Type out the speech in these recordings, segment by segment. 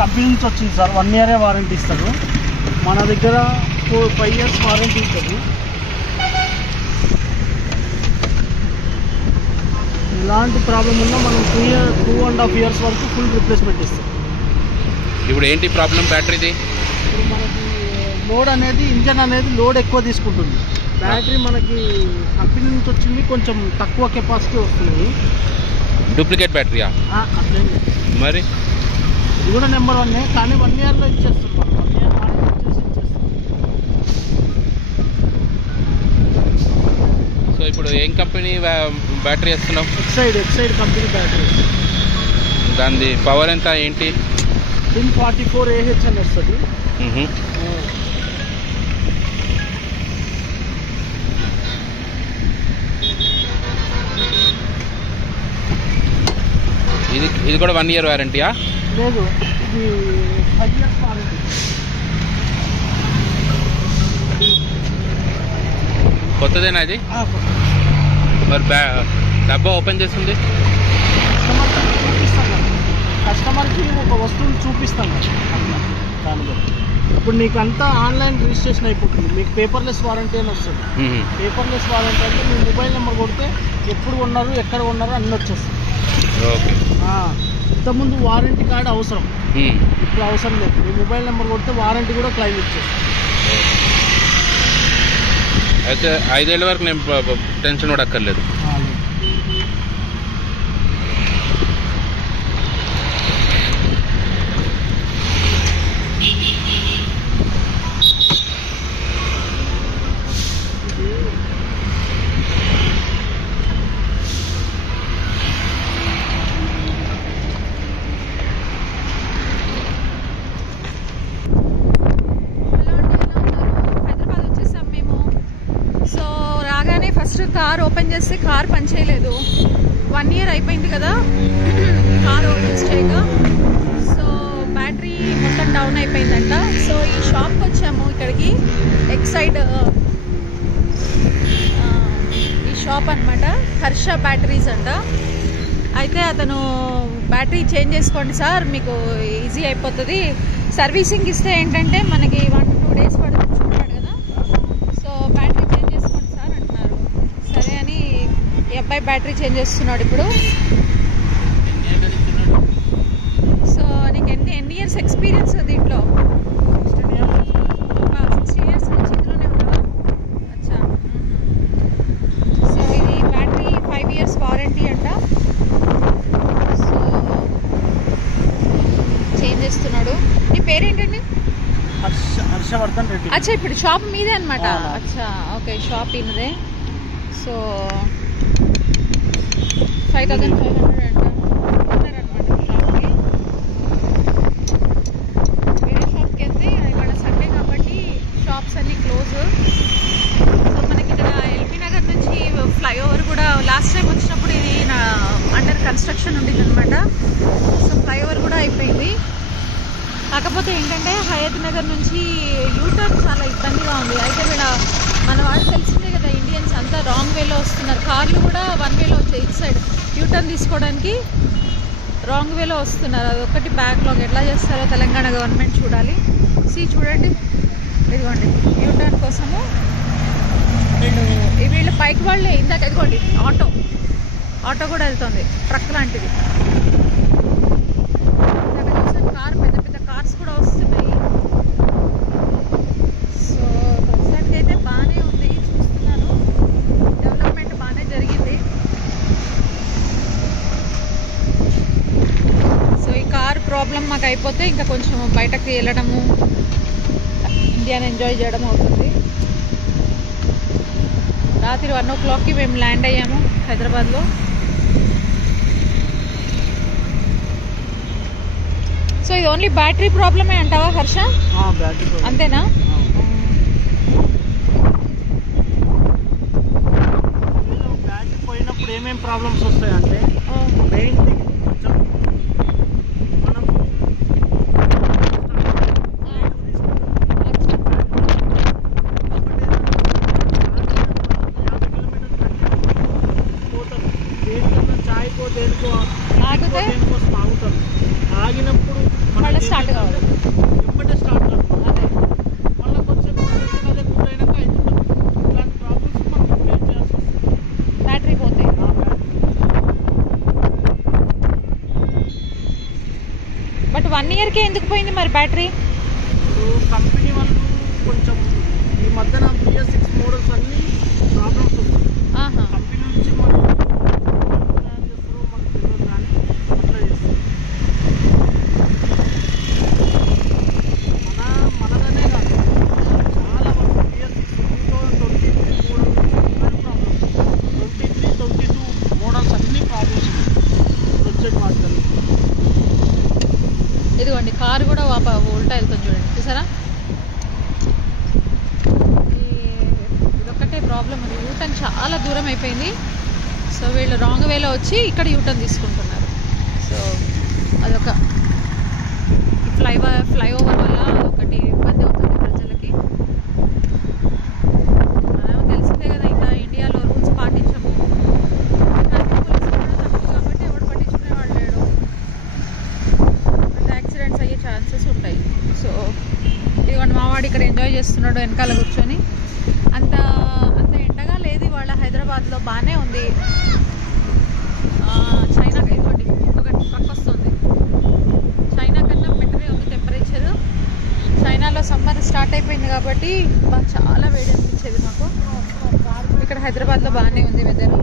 Company నుంచి వచ్చింది sir. 1 year warranty ఇస్తారు. మన దగ్గర 5 years వారంటీ ఉంటుంది. ఎలాంటి ప్రాబ్లం ఉన్నా మనం 2.5 years వరకు ఫుల్ రిప్లేస్మెంట్ ఇస్తాం. ఇప్పుడు ఏంటి ప్రాబ్లం బ్యాటరీది? ఇప్పుడు మనకి లోడ్ అనేది ఇంజన్ అనేది లోడ్ ఎక్కువ తీసుకుంటుంది. బ్యాటరీ మనకి కంపెనీ నుంచి వచ్చింది, కొంచెం తక్కువ కెపాసిటీ వస్తుంది. డూప్లికేట్ బ్యాటరీయా? అట్లే మరి ఇది కూడా నెంబర్ 1 కానీ 1 yearలో ఇచ్చేస్తాం. మనం 1 year వారంటీ వచ్చేసి ఇచ్చేస్తాం. సో ఇప్పుడు ఏం కంపెనీ బ్యాటరీ వేస్తున్నావు? Exide company battery. దాని పవర్ ఎంత ఏంటి? 1044 AH అని వస్తుంది. ఇది కూడా 1 year వారంటీయా? లేదు, ఇది 5 years వారంటీ. కొత్తదేనా ఇది? మరి డబ్బా ఓపెన్ చేస్తుంది కస్టమర్కి ఒక వస్తువుని చూపిస్తాను దాని బట్టి. ఇప్పుడు నీకు అంతా ఆన్లైన్ రిజిస్ట్రేషన్ అయిపోతుంది. మీకు పేపర్లెస్ వారంటీ అని వస్తుంది. పేపర్లెస్ వారంటీ అంటే మీ మొబైల్ నెంబర్ కొడితే ఎప్పుడు కొన్నారు, ఎక్కడ కొన్నారు అన్నీ వచ్చేస్తాయి. ఓకే. ఇంతకుముందు వారంటీ కార్డు అవసరం, ఇప్పుడు అవసరం లేదు. మీ మొబైల్ నెంబర్ కొడితే వారంటీ కూడా క్లెయిమ్ ఇచ్చేస్తాం. అయితే 5 ఏళ్ళ వరకు నేను టెన్షన్ కూడా అక్కర్లేదు. కార్ ఓపెన్ చేస్తే కార్ పనిచేయలేదు. 1 year అయిపోయింది కదా కార్ ఓపెన్ చేయక. సో బ్యాటరీ మొత్తం డౌన్ అయిపోయిందంట. సో ఈ షాప్కి వచ్చాము ఇక్కడికి. ఎక్సైడ్ ఈ షాప్ అనమాట, హర్ష బ్యాటరీస్ అంట. అయితే అతను బ్యాటరీ చేంజ్ చేసుకోండి సార్, మీకు ఈజీ అయిపోతుంది. సర్వీసింగ్ ఇస్తే ఏంటంటే మనకి 1-2 days పడుతుంది కదా. సో బ్యాటరీ చేంజ్ చేసుకోండి సార్ అంటున్నారు. సరే అని ఈ అబ్బాయి బ్యాటరీ చేంజ్ చేస్తున్నాడు ఇప్పుడు. సో నీకు ఎన్ని ఇయర్స్ ఎక్స్పీరియన్స్ దీంట్లో? 16 years నుంచి ఇందులోనే ఉన్నావా? అచ్చా. సో ఇది బ్యాటరీ 5 years వారంటీ అంట. సో చేంజ్ చేస్తున్నాడు. నీ పేరేంటండి? హర్షవర్ధన్ రెడ్డి. అచ్చా, ఇప్పుడు షాప్ మీదే అనమాట? అచ్చా, ఓకే, షాప్ ఇన్నదే. సో 5500 అంట అనమాట షాప్కి. వేరే షాప్కి వెళ్తే ఇవాళ సండే కాబట్టి షాప్స్ అన్నీ క్లోజ్. సో మనకి ఇక్కడ ఎల్బీ నగర్ నుంచి ఫ్లైఓవర్ కూడా లాస్ట్ టైం వచ్చినప్పుడు ఇది అండర్ కన్స్ట్రక్షన్ ఉండింది అనమాట. సో ఫ్లైఓవర్ కూడా అయిపోయింది. కాకపోతే ఏంటంటే హయత్ నగర్ నుంచి యూటర్న్ చాలా ఇబ్బందిగా ఉంది. అయితే మన వాళ్ళు తెలిసిందే కదా, ఇండియన్స్ అంతా రాంగ్ వేలో వస్తున్నారు. కార్లు కూడా 1 వేలో వచ్చాయి. ఇటు సైడ్ యూటర్న్ తీసుకోవడానికి రాంగ్ వేలో వస్తున్నారు. అది ఒకటి బ్యాక్లాగ్. ఎట్లా చేస్తారో తెలంగాణ గవర్నమెంట్ చూడాలి. చూడండి, ఇదిగోండి యూటర్న్ కోసము వీళ్ళు పైకి వాళ్ళే. ఇందాక ఇదిగోండి ఆటో కూడా వెళ్తుంది, ట్రక్ లాంటిది. కార్ పెద్ద కార్స్ కూడా వస్తున్నాయి. సో ప్రస్తుతానికి అయితే బాగానే ఉంది, చూస్తున్నాను. డెవలప్మెంట్ బాగానే జరిగింది. సో ఈ కార్ ప్రాబ్లం మాకు అయిపోతే ఇంకా కొంచెం బయటకు వెళ్ళడము, ఇండియాని ఎంజాయ్ చేయడం అవుతుంది. రాత్రి 1 o'clockకి మేము ల్యాండ్ అయ్యాము హైదరాబాద్లో. సో ఇది ఓన్లీ బ్యాటరీ ప్రాబ్లమే అంటావా హర్ష? అంతేనా? బ్యాటరీ పోయినప్పుడు ఏమేమి ప్రాబ్లమ్స్ వస్తాయంటే మెయిన్ కొంచెం మనం చాయ్కో దేనికో ఆగితే ఆగినప్పుడు మళ్ళీ స్టార్ట్ ఇయర్కే ఎందుకు పోయింది మరి బ్యాటరీ? ఇప్పుడు కంపెనీ వాళ్ళు కొంచెం ఈ మధ్యన BS6 మోడల్స్ అన్ని ప్రాబ్లమ్స్ వస్తాయి. కంపెనీ నుంచి మనం ప్లాన్ చేస్తారో మనకు తెలియదు, కానీ అట్లా చేస్తారు. మనదనే కాదు, చాలా వరకు BS6 2023 మోడల్ ప్రాబ్లమ్స్, 23, 22 మోడల్స్ అన్ని ప్రాబ్లమ్స్ వచ్చేటి మాత్రం. ఇదిగోండి కారు కూడా ఉల్టా వెళ్తుంది చూడండి, చూసారా? ఇదొక్కటే ప్రాబ్లం ఉంది, యూటర్న్ చాలా దూరం అయిపోయింది. సో వీళ్ళు రాంగ్ వేలో వచ్చి ఇక్కడ యూటర్న్ తీసుకుంటున్నారు. సో అదొక ఫ్లైఓవర్ వల్ల అదొకటి ఇబ్బంది అవుతుంది ప్రజలకి. మనం తెలిసిందే కదా, ఇంకా ఇండియాలో రూల్స్ పాటించము, ట్రాఫిక్ పోలీసులు కూడా తక్కువ కాబట్టి ఎవడు పట్టించుకునే వాళ్ళు లేడు. యాక్సిడెంట్స్ అయ్యే ఛాన్సెస్ ఉంటాయి. సో ఇదిగోండి మావాడు ఇక్కడ ఎంజాయ్ చేస్తున్నాడు వెనకాల కూర్చొని. అంత ఎండగా లేదు ఇవాళ హైదరాబాద్లో, బాగానే ఉంది. చైనా ఇదిగోండి ఒకటి ట్రక్ వస్తుంది, చైనా కన్నా బెటరే ఉంది టెంపరేచరు. చైనాలో సమ్మర్ స్టార్ట్ అయిపోయింది కాబట్టి చాలా వేడి అనిపించేది మాకు. ఇక్కడ హైదరాబాద్లో బాగానే ఉంది వెదర్.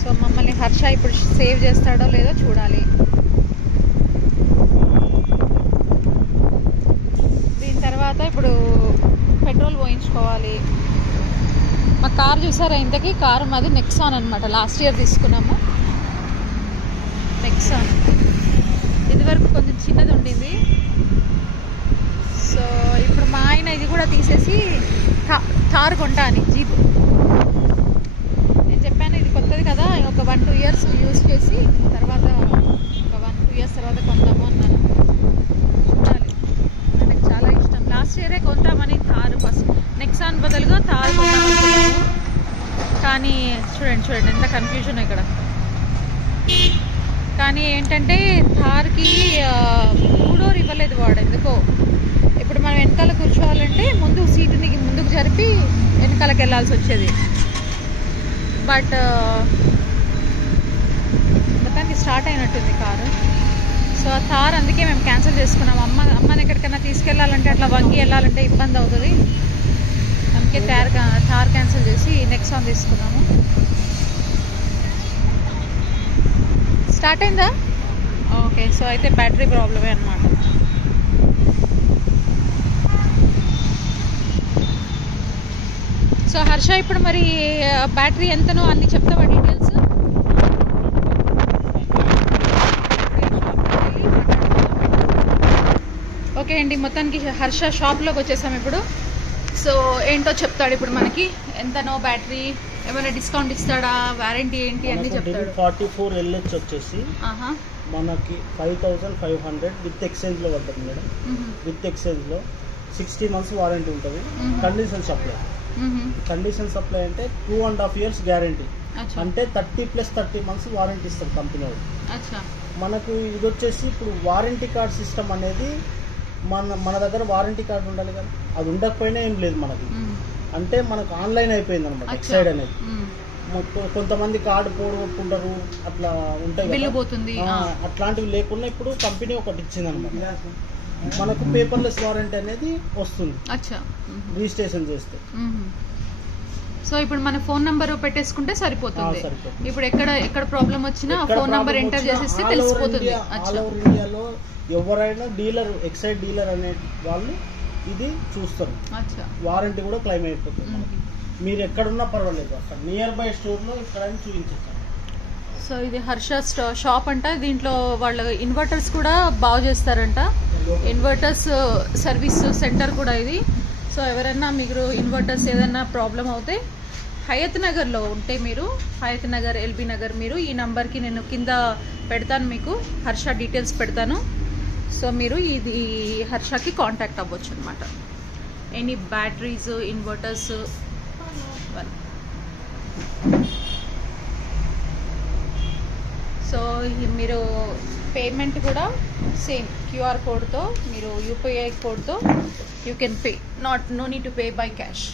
సో మమ్మల్ని హర్ష ఇప్పుడు సేవ్ చేస్తాడో లేదో చూడాలి. దీని తర్వాత ఇప్పుడు పెట్రోల్ పోయించుకోవాలి. మా కార్ చూసారా, ఇంతకీ కారు మాది నెక్సాన్ అనమాట, లాస్ట్ ఇయర్ తీసుకున్నాము నెక్సాన్. ఇదివరకు కొంచెం చిన్నది ఉండింది. సో ఇప్పుడు మా ఆయన ఇది కూడా తీసేసి థార్ కొంటా అని, జీప్. నేను చెప్పాను ఇది కొత్తది కదా, ఒక 1-2 ఇయర్స్ యూజ్ చేసి తర్వాత ఒక 1-2 ఇయర్స్ తర్వాత కొందాము అన్నాను. చూడాలి, నాకు చాలా ఇష్టం. లాస్ట్ ఇయరే కొంటామని థార్, ఫస్ట్ నెక్సాన్ బదులుగా థార్ కొందామనుకున్నాము. కానీ చూడండి ఎంత కన్ఫ్యూజన్ ఇక్కడ. కానీ ఏంటంటే థార్కి 2 డోర్ ఇవ్వలేదు వాడు ఎందుకో. ఇప్పుడు మనం వెనకాల కూర్చోవాలంటే ముందు సీటుని ముందుకు జరిపి వెనకాలకి వెళ్ళాల్సి వచ్చేది. బట్ మొత్తానికి స్టార్ట్ అయినట్టుంది కారు. సో ఆ థార్ అందుకే మేము క్యాన్సిల్ చేసుకున్నాం. అమ్మని ఎక్కడికైనా తీసుకెళ్ళాలంటే అట్లా వంగి వెళ్ళాలంటే ఇబ్బంది అవుతుంది. అందుకే థార్ క్యాన్సిల్ చేసి నెక్సాన్ తీసుకున్నాము. స్టార్ట్ అయిందా? ఓకే, సో అయితే బ్యాటరీ ప్రాబ్లమే అన్నమాట. సో హర్ష ఇప్పుడు మరి బ్యాటరీ ఎంతనో అన్ని చెప్తావా డీటెయిల్స్? ఓకే అండి, మొత్తానికి హర్ష షాప్లోకి వచ్చేసాం ఇప్పుడు. సో ఏంటో చెప్తాడు ఇప్పుడు మనకి, ఎంతనో బ్యాటరీ, ఏమైనా డిస్కౌంట్ ఇస్తాడా, వారంటీ ఏంటి అన్ని చెప్తాడు. 44 LH వచ్చేసి మనకి 5500 విత్ ఎక్స్చేంజ్ లో పడుతుంది మేడం. విత్ ఎక్స్చేంజ్ లో 60 మంత్స్ వారంటీ ఉంటుంది. కండిషన్ సప్లై, కండిషన్ సప్లై అంటే 2.5 years గ్యారంటీ, అంటే 30+30 months వారంటీ ఇస్తారు కంపెనీ వాళ్ళు. మనకు ఇది వచ్చేసి ఇప్పుడు వారంటీ కార్డ్ సిస్టమ్ అనేది మన దగ్గర వారంటీ కార్డు ఉండాలి కదా, అది ఉండకపోయినా ఏం లేదు మనకి. అంటే మనకు ఆన్లైన్ అయిపోయింది అనమాట ఎక్సైడ్ అనేది. కొంతమంది కార్డు పోగొట్టుకుంటారు, అట్లా ఉంటాయి కదా, అట్లాంటివి లేకుండా ఇప్పుడు కంపెనీ ఒకటి ఇచ్చింది అనమాట. మనకు పేపర్లెస్ వారంటీ అనేది వస్తుంది రిజిస్ట్రేషన్ చేస్తే. సో ఇప్పుడు మన ఫోన్ నంబర్ పెట్టేసుకుంటే సరిపోతుంది. ఇప్పుడు ఎక్కడ ప్రాబ్లం వచ్చినా ఫోన్ నంబర్ ఎంటర్ చేసేస్తే తెలిసిపోతుంది. ఆల్ ఓవర్ ఇండియాలో ఎవరైనా డీలర్, ఎక్సైడ్ డీలర్ అనే వాళ్ళు ఇది చూస్తారు. వారంటీ కూడా క్లెయిమ్ అయిపోతుంది. మీరు ఎక్కడున్నా పర్వాలేదు, అక్కడ నియర్ బై స్టోర్ లో ఇక్కడ చూపించచ్చు. సో ఇది హర్ష షాప్ అంట. దీంట్లో వాళ్ళు ఇన్వర్టర్స్ కూడా బాగు చేస్తారంట. ఇన్వర్టర్స్ సర్వీస్ సెంటర్ కూడా ఇది. సో ఎవరైనా మీరు ఇన్వర్టర్స్ ఏదైనా ప్రాబ్లం అవుతే హయత్ నగర్లో ఉంటే, మీరు హయత్ నగర్, ఎల్బీ నగర్, మీరు ఈ నంబర్కి నేను కింద పెడతాను, మీకు హర్ష డీటెయిల్స్ పెడతాను. సో మీరు ఇది హర్షకి కాంటాక్ట్ అవ్వచ్చు అనమాట. Any batteries, inverters. సో మీరు పేమెంట్ కూడా సేమ్ క్యూఆర్ కోడ్తో, మీరు యూపీఐ కోడ్తో you can pay, no need to pay by cash.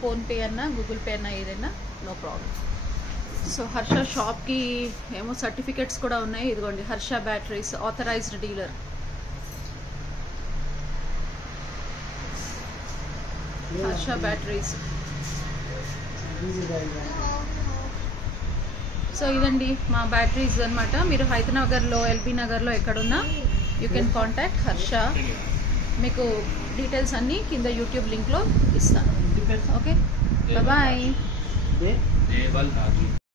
PhonePe అన్నా గూగుల్ పే అన్నా ఏదైనా నో ప్రాబ్లం. సో హర్ష షాప్కి ఏమో సర్టిఫికెట్స్ కూడా ఉన్నాయి. ఇదిగోండి Harsha batteries authorised dealer. Harsha batteries. So ఇదండి మా బ్యాటరీస్ అనమాట. మీరు హైదరాబాద్లో ఎల్బీ నగర్లో ఎక్కడున్నా యూ కెన్ కాంటాక్ట్ హర్ష. మీకు డీటెయిల్స్ అన్నీ కింద యూట్యూబ్ లింక్లో ఇస్తాను. Okay bye.